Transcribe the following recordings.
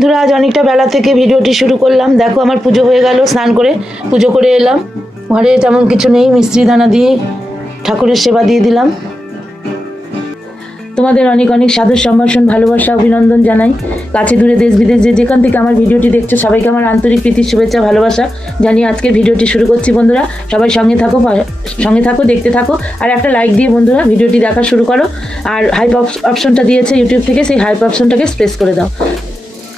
বন্ধুরা, আজ অনেকটা বেলা থেকে ভিডিওটি শুরু করলাম। দেখো আমার পুজো হয়ে গেল, স্নান করে পুজো করে এলাম। ঘরে তেমন কিছু নেই, মিস্ত্রি দানা দিয়ে ঠাকুরের সেবা দিয়ে দিলাম। তোমাদের অনেক অনেক সাদর সম্ভাষণ, ভালোবাসা, অভিনন্দন জানাই। কাছে দূরে দেশ বিদেশ যেখান থেকে আমার ভিডিওটি দেখছো সবাইকে আমার আন্তরিক প্রীতির শুভেচ্ছা, ভালোবাসা জানিয়ে আজকের ভিডিওটি শুরু করছি। বন্ধুরা সবাই সঙ্গে থাকো, দেখতে থাকো। আর একটা লাইক দিয়ে বন্ধুরা ভিডিওটি দেখা শুরু করো। আর হাইপ অপশনটা দিয়েছে ইউটিউব থেকে, সেই হাইপ অপশনটাকে প্রেস করে দাও।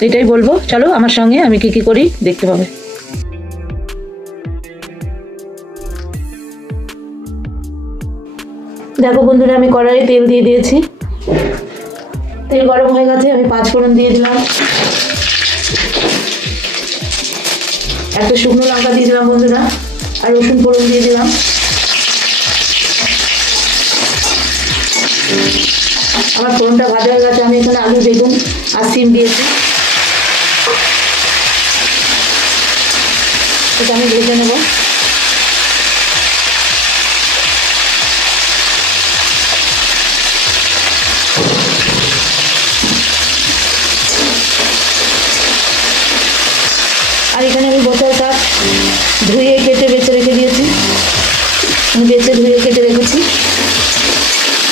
এটাই বলবো, চলো আমার সঙ্গে আমি কি করি দেখতে পাবে। দেখো বন্ধুরা, আমি কড়াইয়ে তেল দিয়ে দিয়েছি। তেল গরম হয়ে গেছে, আমি 5 ফোড়ন দিয়ে দিলাম। একটা শুকনো লঙ্কা দিয়ে দিলাম বন্ধুরা, আর রসুন ফোড়ন দিয়ে দিলাম। আমার ফোড়নটা ভাজা হয়ে গেছে, আমি এখানে আলু, বেগুন আর সিম দিয়েছি। এটা আমি ভেজে নেব। আর এখানে আমি বসার শাক ধুয়ে কেটে বেছে রেখে দিয়েছি। আমি ধুয়ে কেটে রেখেছি।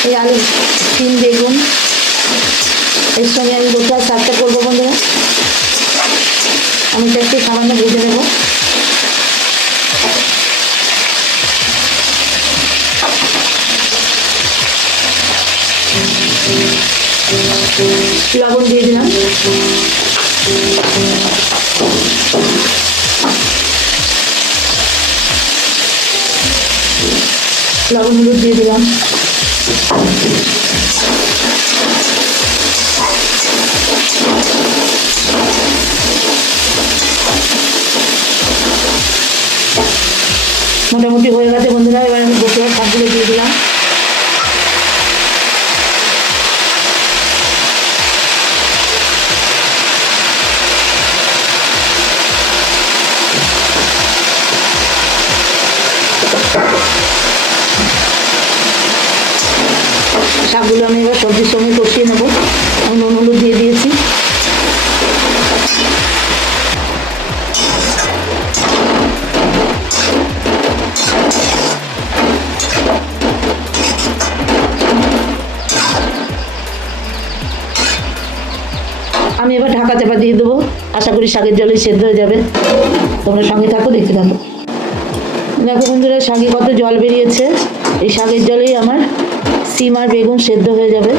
এই আলু, সিম, বেগুন এর সঙ্গে আমি বসার শাকটা করবো বন্ধুরা। আমি একটু সামান্য ভেজে নেব। লবণ দিয়ে দিলাম। লবণ হলুদ দিয়ে দিলাম। মোটামুটি হয়ে গেছে বন্ধুরা, এবার আমি বসিয়ে শাকগুলো দিয়ে দিলাম। শাকগুলো আমি এবার সবজির সঙ্গে কষিয়ে নেবো। আমি নুন হলুদ দিয়ে দিয়েছি। আমি এবার ঢাকা চাপা দিয়ে দেবো। আশা করি শাকের জলে সেদ্ধ হয়ে যাবে। তোমরা সঙ্গে থাকো, দেখতে থাকো। দেখো বন্ধুরা, শাকে কত জল বেরিয়েছে। এই শাকের জলেই আমার সিম আর বেগুন সেদ্ধ হয়ে যাবে।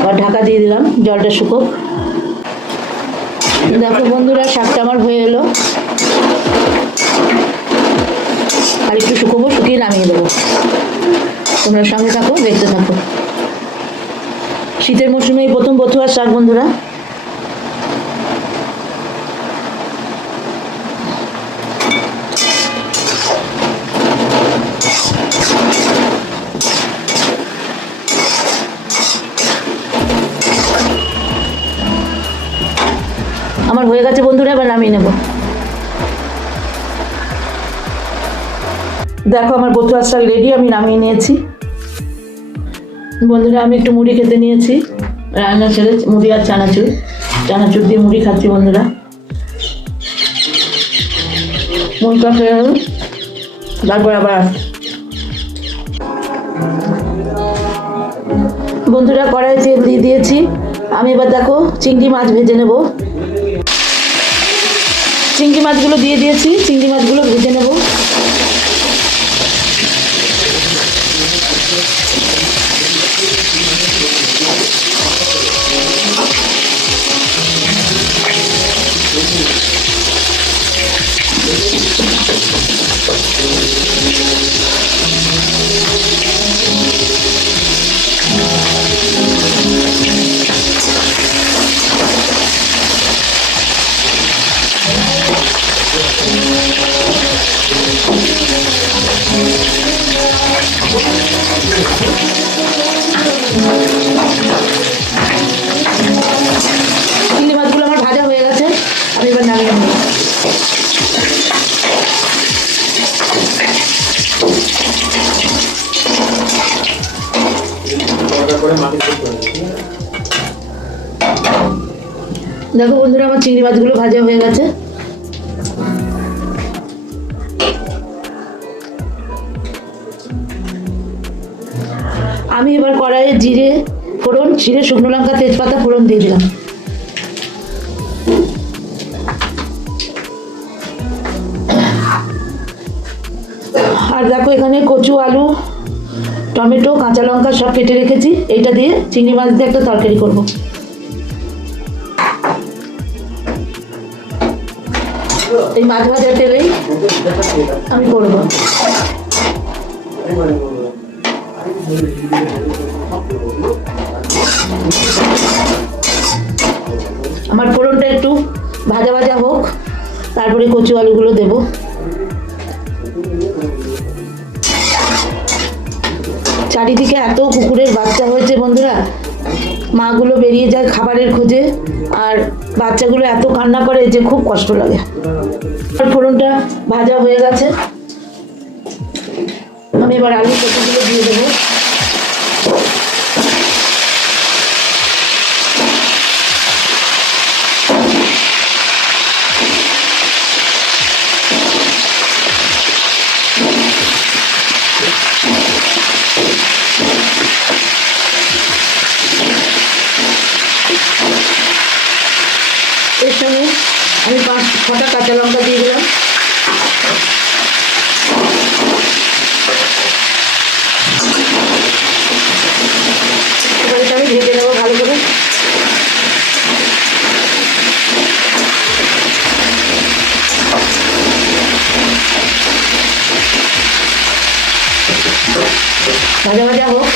আবার ঢাকা দিয়ে দিলাম, জলটা শুকোক। দেখো বন্ধুরা, শাকটা আমার হয়ে এলো। আর একটু শুকোবো, শুকিয়ে নামিয়ে দেবো। তোমরা সঙ্গে থাকো, দেখতে থাকো। শীতের মৌসুমে এই প্রথম বথুয়ার শাক বন্ধুরা। আমার হয়ে গেছে বন্ধুরা, এবার নামিয়ে নেব। দেখো আমার বথুয়ার শাক রেডি, আমি নামিয়ে নিয়েছি বন্ধুরা। আমি একটু মুড়ি খেতে নিয়েছি, রান্না ছেড়ে মুড়ি আর চানাচুর দিয়ে মুড়ি খাচ্ছি বন্ধুরা। মুড়িটা খেয়ে গেল, তারপর আবার বন্ধুরা কড়াই তেল দিয়ে দিয়েছি। আমি এবার দেখো চিংড়ি মাছ ভেজে নেব। চিংড়ি মাছগুলো দিয়ে দিয়েছি, চিংড়ি মাছগুলো ভেজে নেব। চিংড়ি মাছগুলো আমার ভাজা হয়ে গেছে, আমি এবার নামিয়ে নেব। দেখো বন্ধুরা, আমার চিংড়ি মাছগুলো ভাজা হয়ে গেছে। আমি এবার কড়াইয়ে জিরে ফোড়ন, জিরে, শুকনো লঙ্কা, তেজপাতা ফোড়ন দিয়ে দিলাম। আর দেখো এখানে কচু, আলু, টমেটো, কাঁচা লঙ্কা সব কেটে রেখেছি। এইটা দিয়ে চিংড়ি মাছ দিয়ে একটা তরকারি করব। এই মাছ ভাজা তেলেই আমি করবো। আমার ফোড়নটা একটু ভাজা ভাজা হোক, তারপরে কচু আলুগুলো দেব। চারিদিকে এত কুকুরের বাচ্চা হয়েছে বন্ধুরা, মাগুলো বেরিয়ে যায় খাবারের খোঁজে, আর বাচ্চাগুলো এত কান্না করে যে খুব কষ্ট লাগে। ফোড়নটা ভাজা হয়ে গেছে, আমি এবার আলু কচুগুলো দিয়ে দেবো। এর সঙ্গে আমি 5-6টা কাঁচা লঙ্কা দিয়ে দিলাম। এবার এটা আমি ভেজে নেবো ভালো করে। ভাজা ভাজা হোক।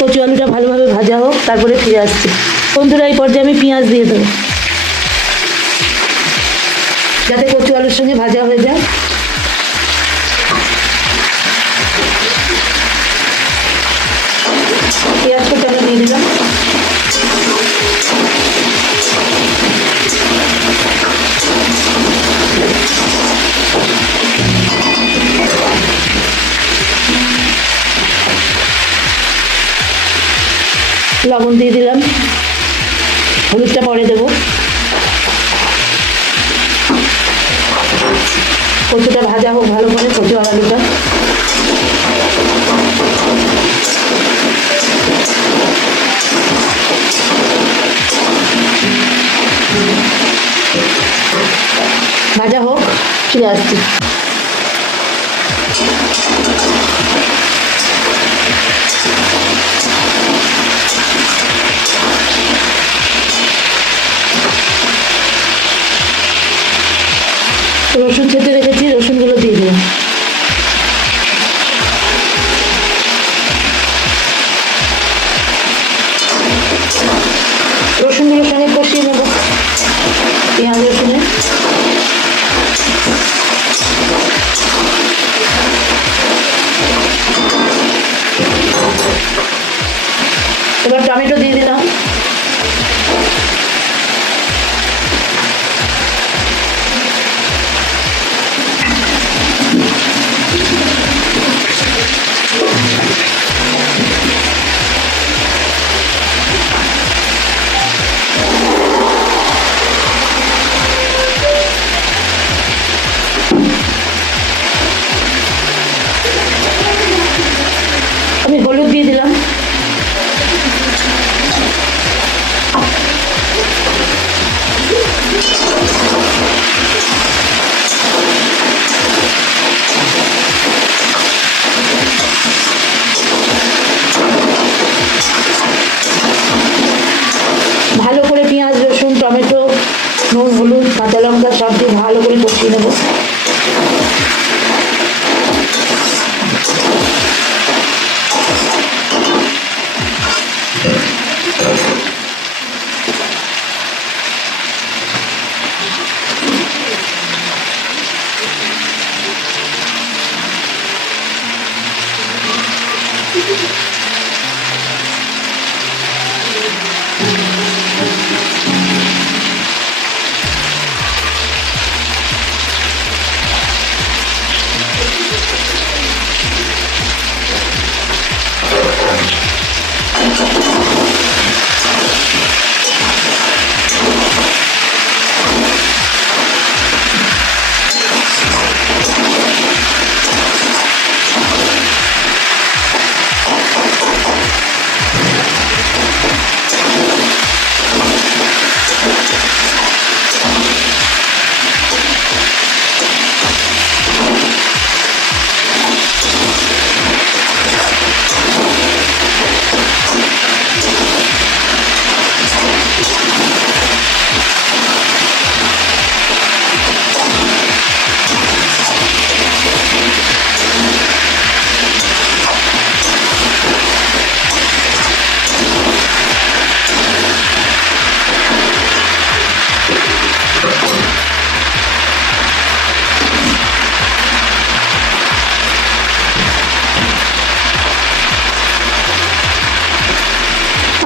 কচু আলুটা ভালোভাবে ভাজা হোক, তারপরে ফিরে আসছি। বন্ধুরা, এই পর্যায়ে আমি পেঁয়াজ দিয়ে দেবো, যাতে কচু আলুর সঙ্গে ভাজা হয়ে যায়। পেঁয়াজটা আমি দিয়ে দিলাম। লবণ দিয়ে দিলাম, হলুদটা পরে দেবো। কচুটা ভাজা হোক ভালো করে, কচু আলুটা। ভাজা হোক, ফিরে আসছি। রসুন ছেঁচে রেখেছি, রসুনগুলো দিয়ে দিলাম। রসুনগুলোর সঙ্গে কষিয়ে নেব পেঁয়াজ রসুনে। এবার টমেটো দিয়ে দিলাম। আমি হলুদ দিয়ে দিলাম।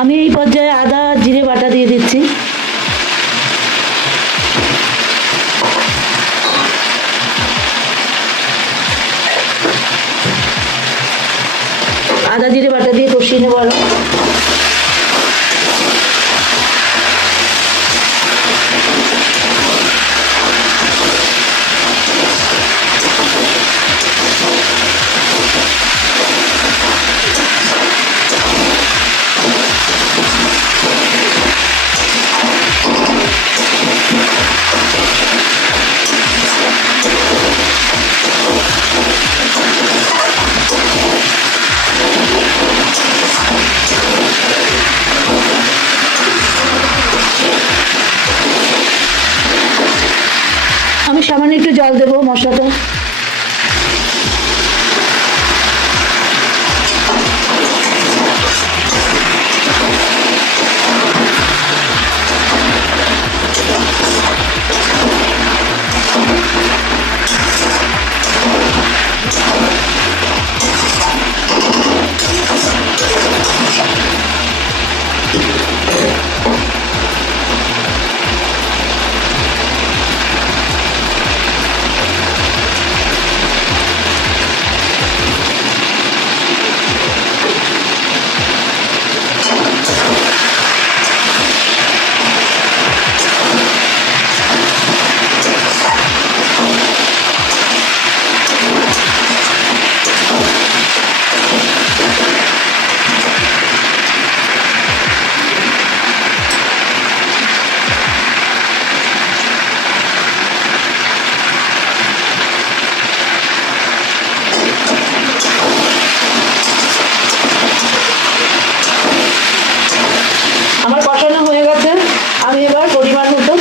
আমি এই পর্যায়ে আদা জিরে বাটা দিয়ে দিচ্ছি। আদা জিরে বাটা দিয়ে কষিয়ে নেবো আরো। আমি সামান্য একটু জল দেবো মশলাটা। আমার কষানো হয়ে গেছে। আমি এবার পরিমাণ মতো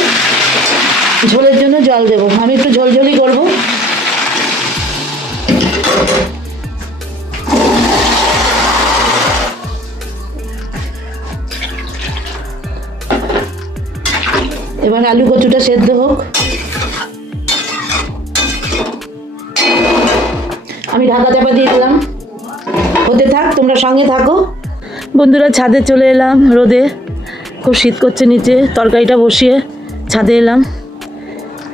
ঝোলের জন্য জল দেবো। আমি একটু ঝোলঝোলি করবো। এবার আলু কচুটা সেদ্ধ হোক। আমি ঢাকা চাপা দিয়ে দিলাম, হতে থাক, তোমরা সঙ্গে থাকো। বন্ধুরা, ছাদে চলে এলাম রোদে, খুব শীত করছে নিচে। তরকারিটা বসিয়ে ছাদে এলাম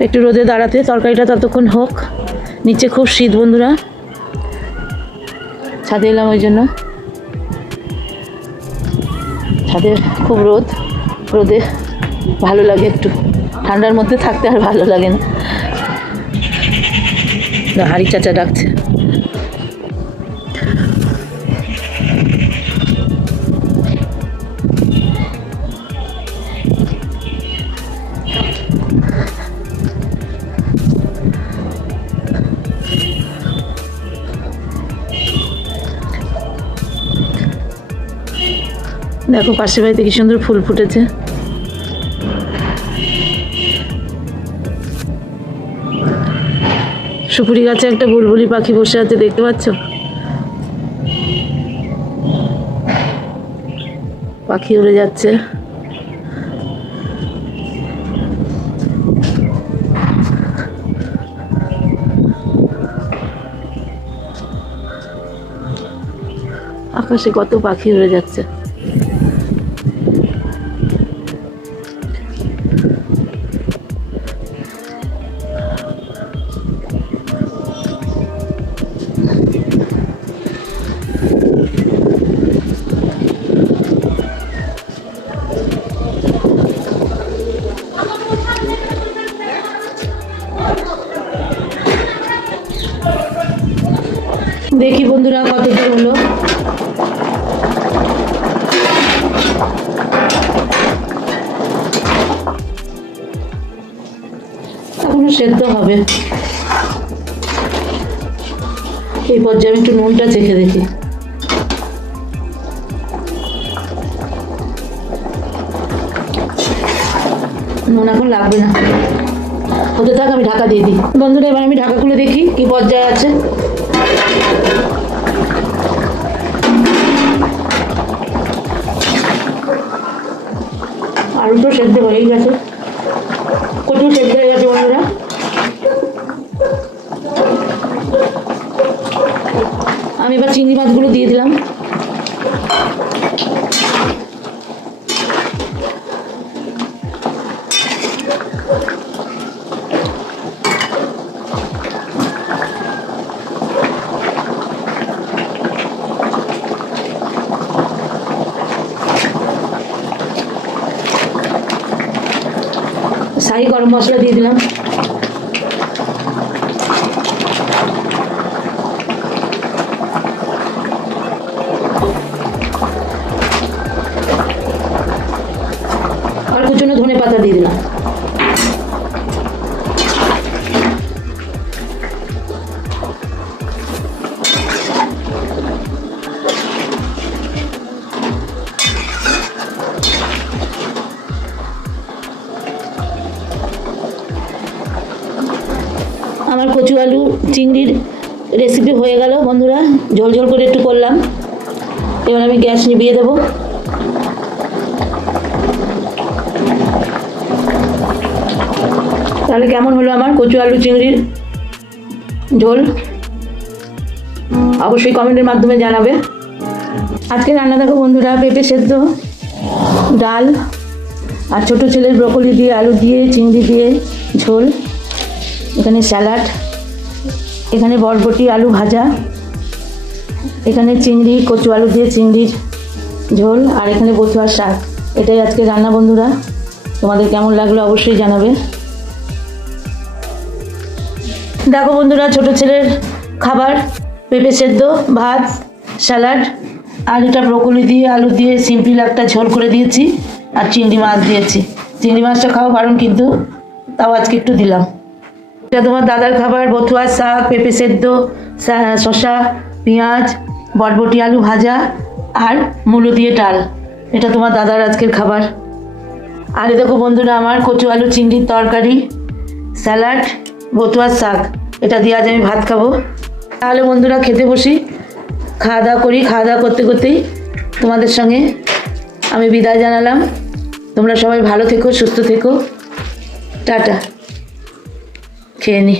একটু রোদে দাঁড়াতে, তরকারিটা ততক্ষণ হোক। নিচে খুব শীত বন্ধুরা, ছাদে এলাম ওই জন্য। ছাদে খুব রোদ, রোদে ভালো লাগে, একটু ঠান্ডার মধ্যে থাকতে আর ভালো লাগে না। হাড়ি চাচা ডাকছে। দেখো পাশের বাড়িতে কি সুন্দর ফুল ফুটেছে। সুপুরি গাছে একটা বুলবুলি পাখি বসে আছে, দেখতে পাচ্ছ? পাখি উড়ে যাচ্ছে। আকাশে কত পাখি উড়ে যাচ্ছে। দেখি বন্ধুরা কত দূর হলো। এখনো সেদ্ধ হবে। এই পর্যায়ে আমি একটু নুনটা চেখে দেখি। নুন এখন লাগবে না, হতে থাক, আমি ঢাকা দিয়ে দিই। বন্ধুরা এবার আমি ঢাকা খুলে দেখি কি পর্যায়ে আছে। আলুটা সেদ্ধ হয়েই গেছে, কচু সেদ্ধ হয়ে গেছে বন্ধুরা। আমি এবার চিংড়ি মাছগুলো দিয়ে দিলাম। শাহি গরম মশলা দিয়ে দিলাম। আর কুচনো ধনে পাতা দিয়ে দিলাম। আমার কচু আলু চিংড়ির রেসিপি হয়ে গেল বন্ধুরা, ঝোল ঝোল করে একটু করলাম। এবার আমি গ্যাস নিভিয়ে দেবো। তাহলে কেমন হলো আমার কচু আলু চিংড়ির ঝোল, অবশ্যই কমেন্টের মাধ্যমে জানাবে। আজকে রান্না দেখো বন্ধুরা, পেঁপে সেদ্ধ, ডাল, আর ছোটো ছেলের ব্রকলি দিয়ে আলু দিয়ে চিংড়ি দিয়ে ঝোল, এখানে স্যালাড, এখানে বরবটি আলু ভাজা, এখানে চিংড়ি কচু আলু দিয়ে চিংড়ির ঝোল, আর এখানে বথুয়ার শাক। এটাই আজকে রান্না বন্ধুরা। তোমাদের কেমন লাগলো অবশ্যই জানাবে। দেখো বন্ধুরা, ছোটো ছেলের খাবার, পেঁপে সেদ্ধ, ভাত, স্যালাড, আর এটা ব্রকলি দিয়ে আলু দিয়ে সিম্পল একটা ঝোল করে দিয়েছি, আর চিংড়ি মাছ দিয়েছি। চিংড়ি মাছটা খাওয়া বারণ, কিন্তু তাও আজকে একটু দিলাম। এটা তোমার দাদার খাবার, বথুয়ার শাক, পেঁপে সেদ্ধ, শসা, পেঁয়াজ, বরবটি আলু ভাজা, আর মূলো দিয়ে ডাল। এটা তোমার দাদার আজকের খাবার। আর দেখো বন্ধুরা, আমার কচু আলু চিংড়ির তরকারি, স্যালাড, বথুয়ার শাক, এটা দিয়ে আজ আমি ভাত খাবো। তাহলে বন্ধুরা খেতে বসি, খাওয়া দাওয়া করি। খাওয়া দাওয়া করতে করতেই তোমাদের সঙ্গে আমি বিদায় জানালাম। তোমরা সবাই ভালো থেকো, সুস্থ থেকো, টাটা। খেয়ে নি।